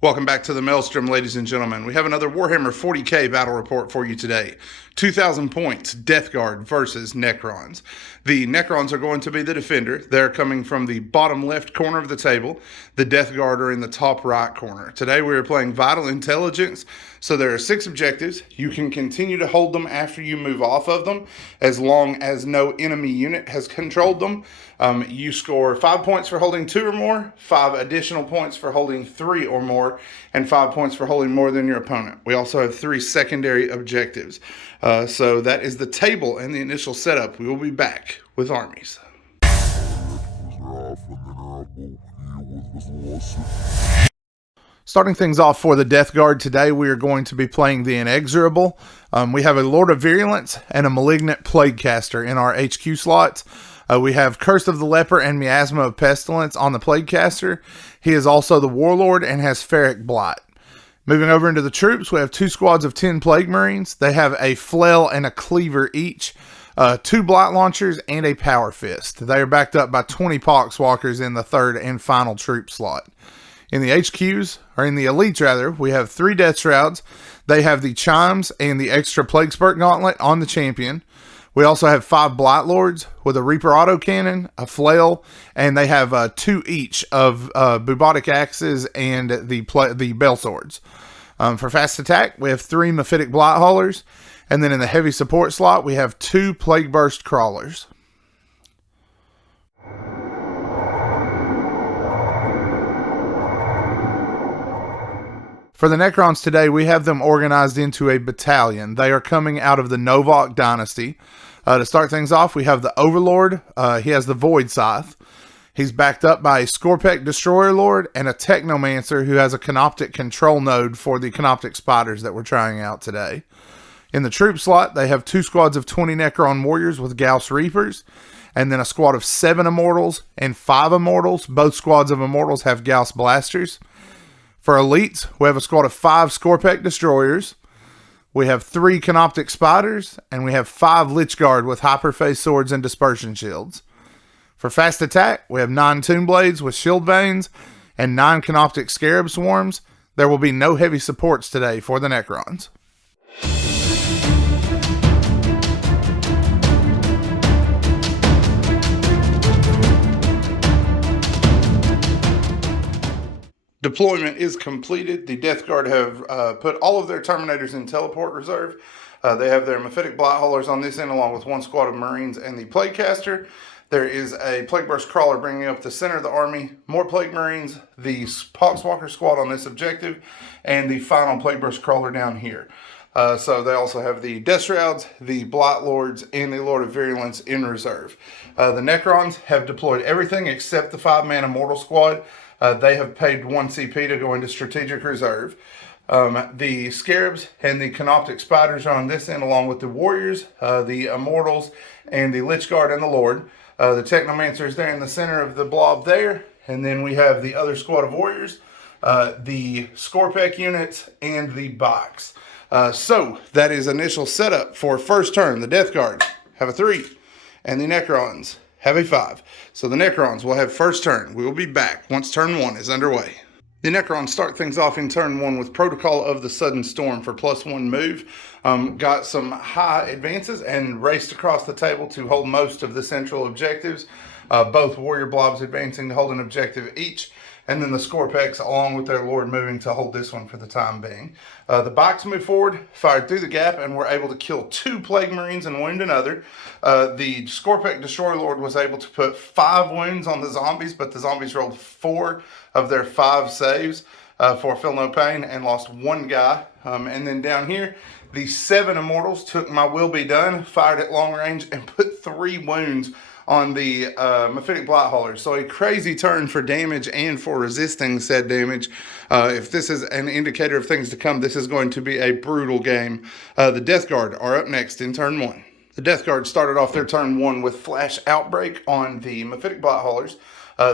Welcome back to the Maelstrom, ladies and gentlemen. We have another Warhammer 40k battle report for you today. 2,000 points, Death Guard versus Necrons. The Necrons are going to be the defender. They're coming from the bottom left corner of the table. The Death Guard are in the top right corner. Today we are playing Vital Intelligence. So there are 6 objectives. You can continue to hold them after you move off of them, as long as no enemy unit has controlled them. You score 5 points for holding 2 or more, 5 additional points for holding 3 or more, and 5 points for holding more than your opponent. We also have 3 secondary objectives. So that is the table and the initial setup. We will be back with armies. Starting things off for the Death Guard today, we are going to be playing the Inexorable. We have a Lord of Virulence and a Malignant Plaguecaster in our HQ slots. We have Curse of the Leper and Miasma of Pestilence on the Plaguecaster. He is also the Warlord and has Ferric Blight. Moving over into the troops, we have 2 squads of 10 Plague Marines. They have a Flail and a Cleaver each, 2 Blight Launchers, and a Power Fist. They are backed up by 20 Poxwalkers in the third and final troop slot. In the HQs, or in the Elites rather, we have 3 Death Shrouds. They have the Chimes and the extra Plague Spurt Gauntlet on the Champion. We also have 5 Blight Lords with a Reaper Autocannon, a Flail, and they have 2 each of Bubotic Axes and the Bell Swords. For fast attack, we have 3 Mephitic Blight Haulers, and then in the heavy support slot, we have 2 Plague Burst Crawlers. For the Necrons today, we have them organized into a battalion. They are coming out of the Novak dynasty. To start things off, we have the Overlord. He has the Void Scythe. He's backed up by a Scorpek Destroyer Lord and a Technomancer who has a Canoptic control node for the Canoptic Spiders that we're trying out today. In the troop slot, they have 2 squads of 20 Necron Warriors with Gauss Reapers, and then a squad of 7 Immortals and 5 Immortals. Both squads of Immortals have Gauss Blasters. For Elites, we have a squad of 5 Scorpek Destroyers. We have 3 Canoptic Spiders, and we have 5 Lich Guard with Hyperface Swords and Dispersion Shields. For fast attack, we have 9 Tomb Blades with Shield Veins and 9 Canoptic Scarab Swarms. There will be no heavy supports today for the Necrons. Deployment is completed. The Death Guard have put all of their Terminators in Teleport Reserve. They have their Mephitic Blight Haulers on this end, along with 1 squad of Marines and the Plaguecaster. There is a Plague Burst Crawler bringing up the center of the army, more Plague Marines, the Poxwalker squad on this objective, and the final Plague Burst Crawler down here. So they also have the Death Shrouds, the Blight Lords, and the Lord of Virulence in reserve. The Necrons have deployed everything except the 5-man Immortal squad. They have paid 1 CP to go into Strategic Reserve. The Scarabs and the Canoptic Spiders are on this end, along with the Warriors, the Immortals, and the Lich Guard and the Lord. The Technomancer is there in the center of the blob there. And then we have the other squad of Warriors, the Scorpek units, and the box. So that is initial setup for first turn. The Death Guard have a 3, and the Necrons have a 5. So the Necrons will have first turn. We will be back once turn 1 is underway. The Necrons start things off in turn 1 with Protocol of the Sudden Storm for +1 move. Got some high advances and raced across the table to hold most of the central objectives. Both Warrior Blobs advancing to hold an objective each. And then the Scorpeks, along with their Lord, moving to hold this one for the time being. The box moved forward, fired through the gap, and were able to kill 2 Plague Marines and wound another. The Scorpek Destroyer Lord was able to put 5 wounds on the zombies, but the zombies rolled 4 of their 5 saves for Feel No Pain and lost 1 guy. And then down here, the 7 Immortals took My Will Be Done, fired at long range, and put 3 wounds on the Mephitic Blight Haulers. So a crazy turn for damage and for resisting said damage. If this is an indicator of things to come, this is going to be a brutal game. The Death Guard are up next in turn 1. The Death Guard started off their turn 1 with Flash Outbreak on the Mephitic Blight Haulers.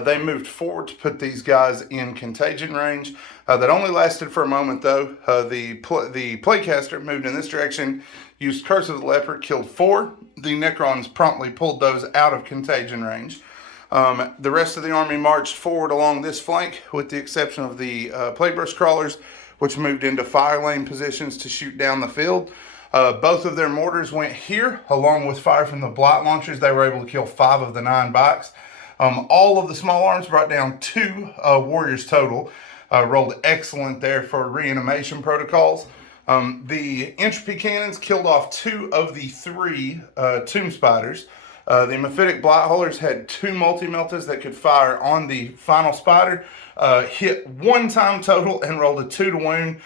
They moved forward to put these guys in contagion range. That only lasted for a moment, though. The Plaguecaster moved in this direction, used Curse of the Leper, killed 4. The Necrons promptly pulled those out of contagion range. The rest of the army marched forward along this flank, with the exception of the plague burst crawlers, which moved into fire lane positions to shoot down the field. Both of their mortars went here, along with fire from the blight launchers. They were able to kill 5 of the 9 bikes. All of the small arms brought down 2 warriors total. Rolled excellent there for reanimation protocols. The entropy cannons killed off 2 of the 3 tomb spiders. The mephitic blight haulers had 2 multi-meltas that could fire on the final spider. Hit 1 time total and rolled a 2 to wound.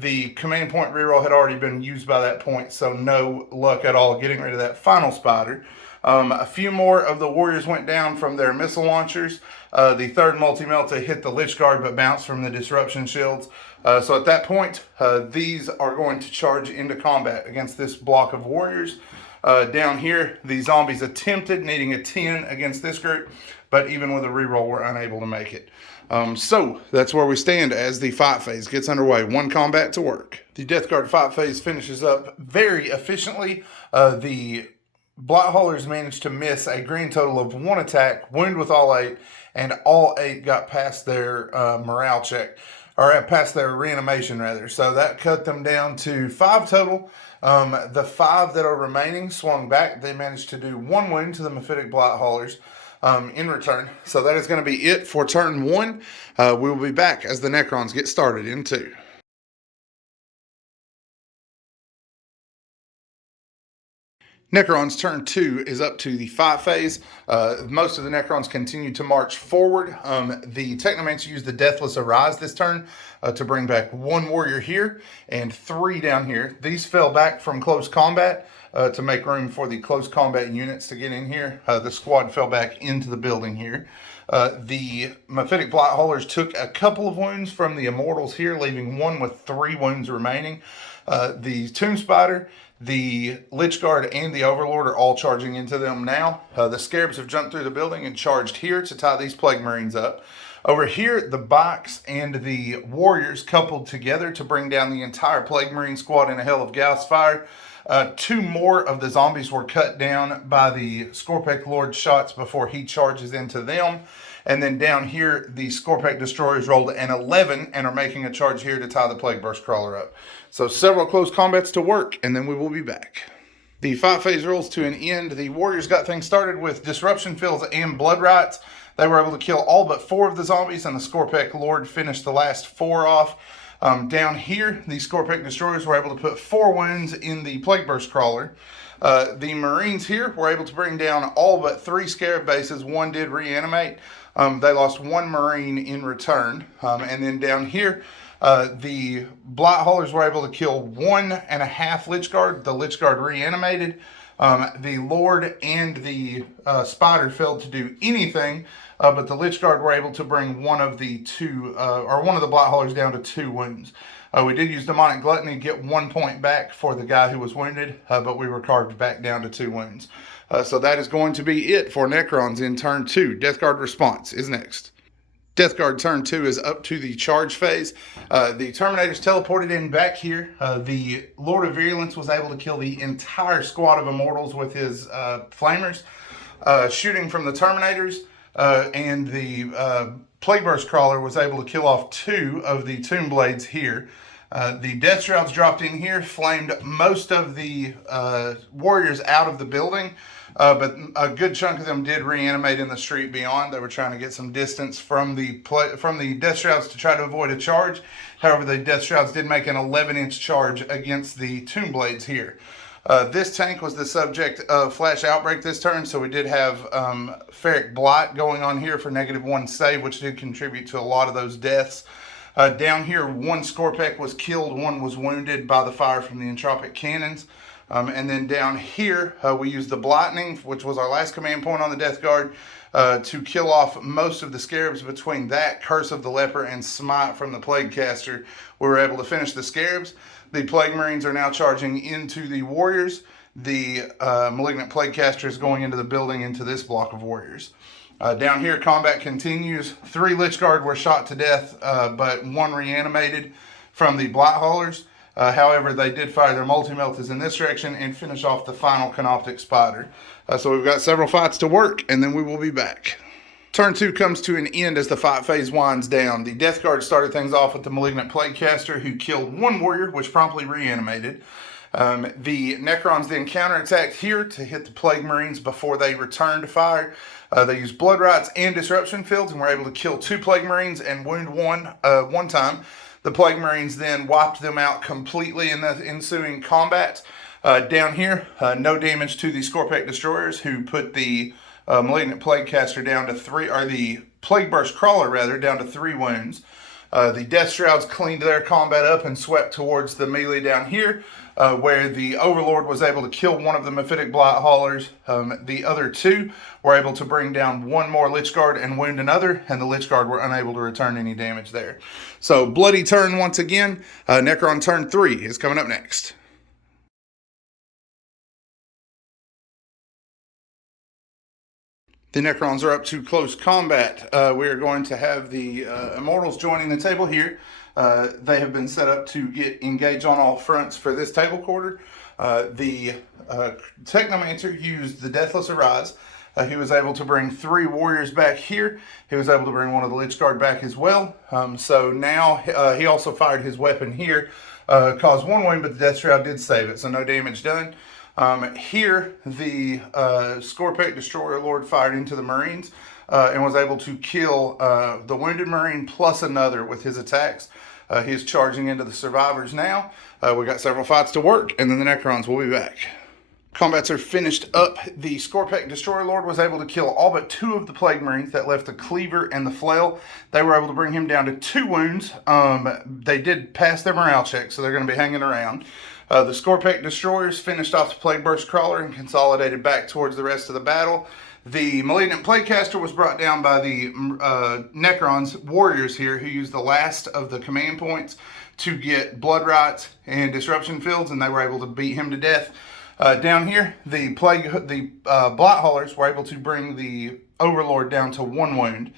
The command point reroll had already been used by that point, so no luck at all getting rid of that final spider. A few more of the warriors went down from their missile launchers. The 3rd multi-melta hit the Lich Guard but bounced from the disruption shields. So at that point, these are going to charge into combat against this block of warriors. Down here, the zombies attempted needing a 10 against this group, but even with a reroll, were unable to make it. So that's where we stand as the fight phase gets underway. 1 combat to work. The Death Guard fight phase finishes up very efficiently. The blight haulers managed to miss a grand total of 1 attack, wound with all 8, and all 8 got past their morale check, or past their reanimation rather. So that cut them down to 5 total. The 5 that are remaining swung back. They managed to do 1 wound to the mephitic blight haulers in return. So that is going to be it for turn 1. We will be back as the Necrons get started in 2. Necrons turn 2 is up to the fight phase. Most of the Necrons continue to march forward. The Technomancer used the Deathless Arise this turn to bring back 1 warrior here and 3 down here. These fell back from close combat to make room for the close combat units to get in here. The squad fell back into the building here. The mephitic blight haulers took a couple of wounds from the immortals here, leaving 1 with 3 wounds remaining. The tomb spider, the Lich Guard, and the Overlord are all charging into them now. The Scarabs have jumped through the building and charged here to tie these Plague Marines up. Over here, the bikes and the warriors coupled together to bring down the entire Plague Marine squad in a hell of Gauss fire. 2 more of the zombies were cut down by the Scorpek Lord shots before he charges into them. And then down here, the Scorpek Destroyers rolled an 11 and are making a charge here to tie the Plague Burst Crawler up. So several close combats to work, and then we will be back. The fight phase rolls to an end. The Warriors got things started with Disruption Fields and Blood Rites. They were able to kill all but 4 of the zombies, and the Scorpek Lord finished the last 4 off. Down here, the Scorpek Destroyers were able to put 4 wounds in the Plague Burst Crawler. The Marines here were able to bring down all but 3 Scarab bases. 1 did reanimate. They lost 1 Marine in return. And then down here, the Blight Haulers were able to kill 1.5 Lich Guard. The Lich Guard reanimated. The Lord and the Spider failed to do anything, but the Lich Guard were able to bring one of the Blight Haulers down to 2 wounds. We did use Demonic Gluttony to get 1 point back for the guy who was wounded, but we were carved back down to 2 wounds. So that is going to be it for Necrons in turn 2. Death Guard response is next. Death Guard turn 2 is up to the charge phase. The Terminators teleported in back here. The Lord of Virulence was able to kill the entire squad of Immortals with his flamers, shooting from the Terminators, and the Plague Burst Crawler was able to kill off 2 of the Tomb Blades here. The Death Shrouds dropped in here, flamed most of the warriors out of the building, but a good chunk of them did reanimate in the street beyond. They were trying to get some distance from the Death Shrouds to try to avoid a charge. However, the Death Shrouds did make an 11-inch charge against the Tomb Blades here. This tank was the subject of Flash Outbreak this turn, so we did have Ferric Blight going on here for -1 save, which did contribute to a lot of those deaths. Down here, 1 Scorpek was killed, 1 was wounded by the fire from the Entropic Cannons. And then down here, we used the Blightning, which was our last command point on the Death Guard, to kill off most of the Scarabs. Between that, Curse of the Leper, and Smite from the Plague Caster, we were able to finish the Scarabs. The Plague Marines are now charging into the Warriors. The Malignant Plague Caster is going into the building into this block of Warriors. Down here, combat continues. 3 Lich Guard were shot to death, but 1 reanimated from the Blight Haulers. However, they did fire their multi-meltas in this direction and finish off the final Canoptic Spider. So we've got several fights to work, and then we will be back. Turn 2 comes to an end as the fight phase winds down. The Death Guard started things off with the Malignant Plaguecaster, who killed one warrior, which promptly reanimated. The Necrons then counterattacked here to hit the Plague Marines before they returned to fire. They used Blood Rites and Disruption Fields and were able to kill 2 Plague Marines and wound one time. The Plague Marines then wiped them out completely in the ensuing combat. Down here, no damage to the Scorpec Destroyers, who put the Malignant Plaguecaster down to 3, or the Plague Burst Crawler rather, down to 3 wounds. The Death Shrouds cleaned their combat up and swept towards the melee down here, where the Overlord was able to kill one of the Mephitic Blight Haulers. The other 2 were able to bring down 1 more Lich Guard and wound another, and the Lich Guard were unable to return any damage there. So, bloody turn once again. Necron turn 3 is coming up next. The Necrons are up to close combat. We are going to have the Immortals joining the table here. They have been set up to get engaged on all fronts for this table quarter. The Technomancer used the Deathless Arise. He was able to bring 3 warriors back here. He was able to bring one of the Lich Guard back as well. So now he also fired his weapon here. Caused 1 wound, but the Death Shroud did save it, so no damage done. Here, the Scorpec Destroyer Lord fired into the Marines and was able to kill the wounded Marine plus another with his attacks. He's charging into the survivors now. We got several fights to work, and then the Necrons will be back. Combats are finished up. The Scorpec Destroyer Lord was able to kill all but 2 of the Plague Marines. That left the Cleaver and the Flail. They were able to bring him down to 2 wounds. They did pass their morale check, so they're going to be hanging around. The Scorpec Destroyers finished off the Plague Burst Crawler and consolidated back towards the rest of the battle. The Malignant Plaguecaster was brought down by the Necrons warriors here, who used the last of the command points to get Blood Rites and Disruption Fields, and they were able to beat him to death. Down here, the Blight Haulers were able to bring the Overlord down to 1 wound.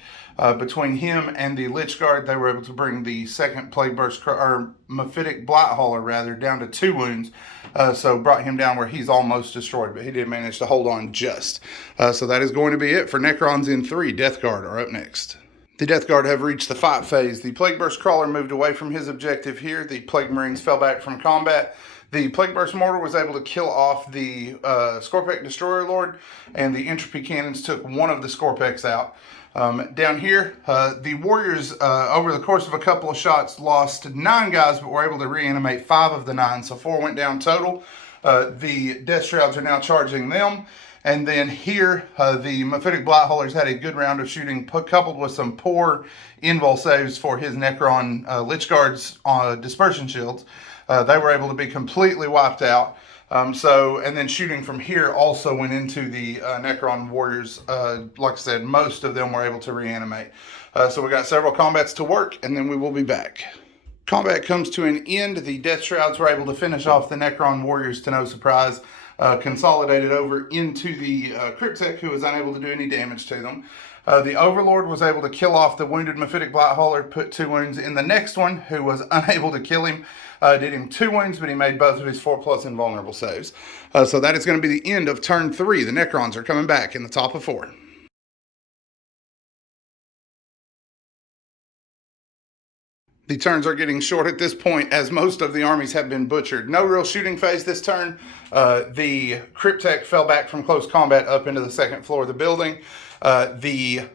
Between him and the Lich Guard, they were able to bring the second Plague Burst, or Mephitic Blight Hauler rather, down to 2 wounds. So brought him down where he's almost destroyed, but he did manage to hold on just. So that is going to be it for Necrons in 3. Death Guard are up next. The Death Guard have reached the fight phase. The Plague Burst Crawler moved away from his objective here. The Plague Marines fell back from combat. The Plague Burst Mortar was able to kill off the Scorpec Destroyer Lord, and the Entropy Cannons took 1 of the Scorpecs out. Down here, the Warriors, over the course of a couple of shots, lost 9 guys, but were able to reanimate 5 of the 9, so 4 went down total. The Death Shrouds are now charging them. And then here, the Mephitic Blight Haulers had a good round of shooting, coupled with some poor invul saves for his Necron Lich Guard's dispersion shields. They were able to be completely wiped out. And then shooting from here also went into the Necron warriors. Like I said, most of them were able to reanimate. So we got several combats to work, and then we will be back. Combat comes to an end. The Death Shrouds were able to finish off the Necron warriors to no surprise. Consolidated over into the Cryptek, who was unable to do any damage to them. The Overlord was able to kill off the wounded Mephitic Blight Hauler, put 2 wounds in the next one, who was unable to kill him. Did him 2 wounds, but he made both of his 4+ invulnerable saves. So that is going to be the end of turn 3. The Necrons are coming back in the top of 4. The turns are getting short at this point, as most of the armies have been butchered. No real shooting phase this turn. The Cryptek fell back from close combat up into the 2nd floor of the building. The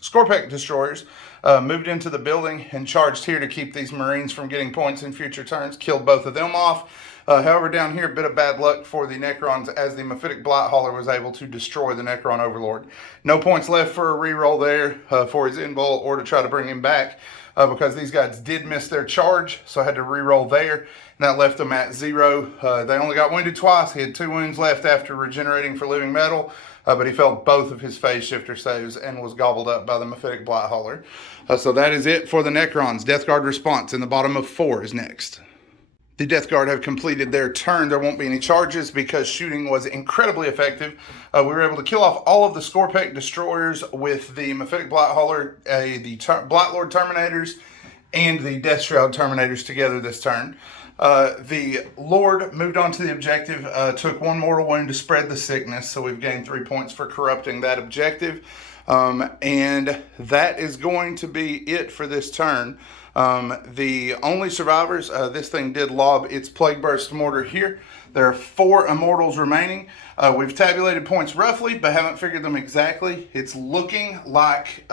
Scorpec Destroyers moved into the building and charged here to keep these Marines from getting points in future turns. Killed both of them off. However, down here, a bit of bad luck for the Necrons, as the Mephitic Blight Hauler was able to destroy the Necron Overlord. No points left for a reroll there for his invul, or to try to bring him back, because these guys did miss their charge, so I had to reroll there, and that left them at 0. They only got wounded twice. He had 2 wounds left after regenerating for living metal, but he failed both of his phase shifter saves and was gobbled up by the Mephitic Blight Hauler. So that is it for the Necrons. Death Guard response in the bottom of 4 is next. The Death Guard have completed their turn. There won't be any charges because shooting was incredibly effective. We were able to kill off all of the Scorpec Destroyers with the Mephitic Blight Hauler, the Blight Lord Terminators, and the Death Shroud Terminators together this turn. The Lord moved on to the objective, took 1 mortal wound to spread the sickness, so we've gained 3 points for corrupting that objective. And that is going to be it for this turn. The only survivors, this thing did lob its Plague Burst Mortar here. There are 4 immortals remaining. We've tabulated points roughly, but haven't figured them exactly. It's looking like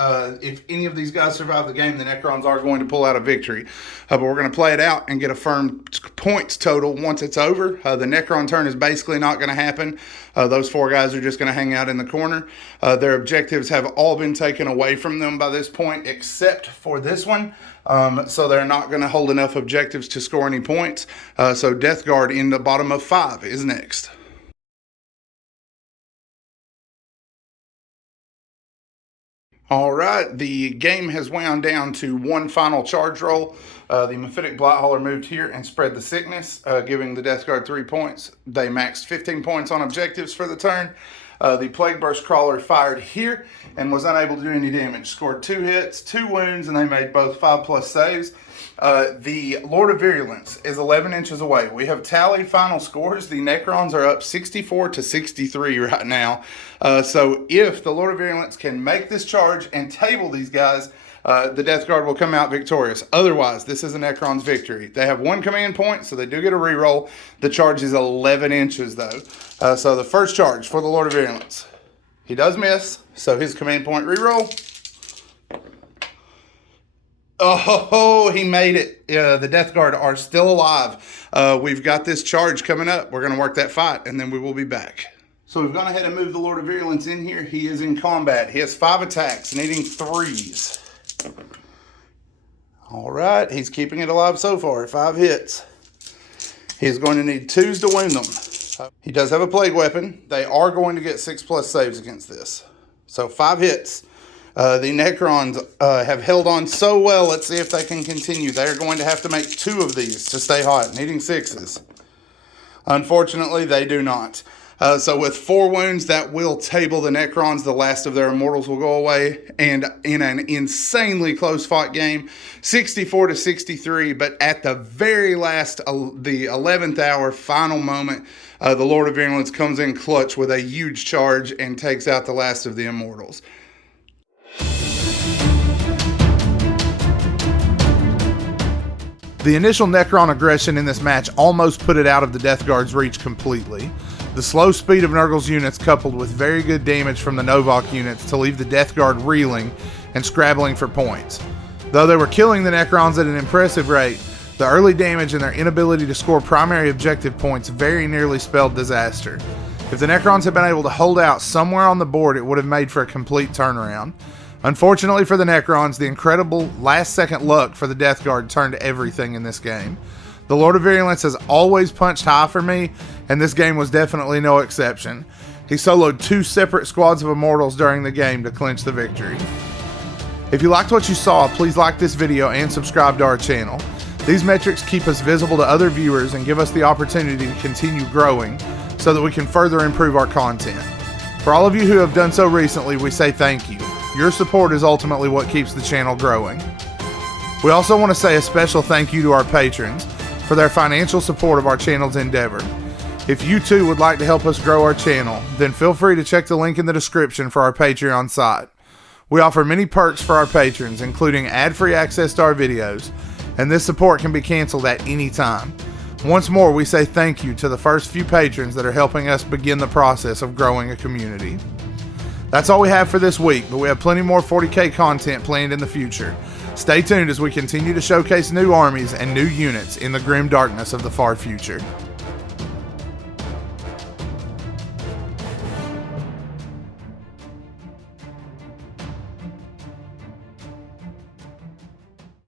if any of these guys survive the game, the Necrons are going to pull out a victory. But we're going to play it out and get a firm points total once it's over. The Necron turn is basically not going to happen. Those 4 guys are just going to hang out in the corner. Their objectives have all been taken away from them by this point, except for this one. So they're not going to hold enough objectives to score any points. So Death Guard in the bottom of 5 is next. All right, the game has wound down to 1 final charge roll. The Mephitic Blighthauler moved here and spread the sickness, giving the Death Guard 3 points. They maxed 15 points on objectives for the turn. The Plague Burst Crawler fired here and was unable to do any damage. Scored 2 hits, 2 wounds, and they made both 5+ saves. The Lord of Virulence is 11 inches away. We have tallied final scores. The Necrons are up 64-63 right now. So if the Lord of Virulence can make this charge and table these guys, the Death Guard will come out victorious. Otherwise, this is a Necron's victory. They have 1 command point, so they do get a reroll. The charge is 11 inches, though. So the first charge for the Lord of Virulence. He does miss, so his command point reroll. Oh, he made it. The Death Guard are still alive. We've got this charge coming up. We're going to work that fight, and then we will be back. So we've gone ahead and moved the Lord of Virulence in here. He is in combat. He has 5 attacks, needing 3s. All right, he's keeping it alive so far. 5 hits. He's going to need 2s to wound them. He does have a plague weapon. They are going to get 6+ saves against this. So 5 hits. The Necrons have held on so well. Let's see if they can continue. They're going to have to make 2 of these to stay hot, needing 6s. Unfortunately, they do not. So with 4 wounds, that will table the Necrons. The last of their immortals will go away. And in an insanely close fought game, 64-63. But at the very last, the 11th hour, final moment, the Lord of Virulence comes in clutch with a huge charge and takes out the last of the immortals. The initial Necron aggression in this match almost put it out of the Death Guard's reach completely. The slow speed of Nurgle's units coupled with very good damage from the Novak units to leave the Death Guard reeling and scrabbling for points. Though they were killing the Necrons at an impressive rate, the early damage and their inability to score primary objective points very nearly spelled disaster. If the Necrons had been able to hold out somewhere on the board, it would have made for a complete turnaround. Unfortunately for the Necrons, the incredible last-second luck for the Death Guard turned everything in this game. The Lord of Virulence has always punched high for me, and this game was definitely no exception. He soloed 2 separate squads of immortals during the game to clinch the victory. If you liked what you saw, please like this video and subscribe to our channel. These metrics keep us visible to other viewers and give us the opportunity to continue growing so that we can further improve our content. For all of you who have done so recently, we say thank you. Your support is ultimately what keeps the channel growing. We also want to say a special thank you to our patrons for their financial support of our channel's endeavor. If you too would like to help us grow our channel, then feel free to check the link in the description for our Patreon site. We offer many perks for our patrons, including ad-free access to our videos, and this support can be canceled at any time. Once more, we say thank you to the first few patrons that are helping us begin the process of growing a community. That's all we have for this week, but we have plenty more 40K content planned in the future. Stay tuned as we continue to showcase new armies and new units in the grim darkness of the far future.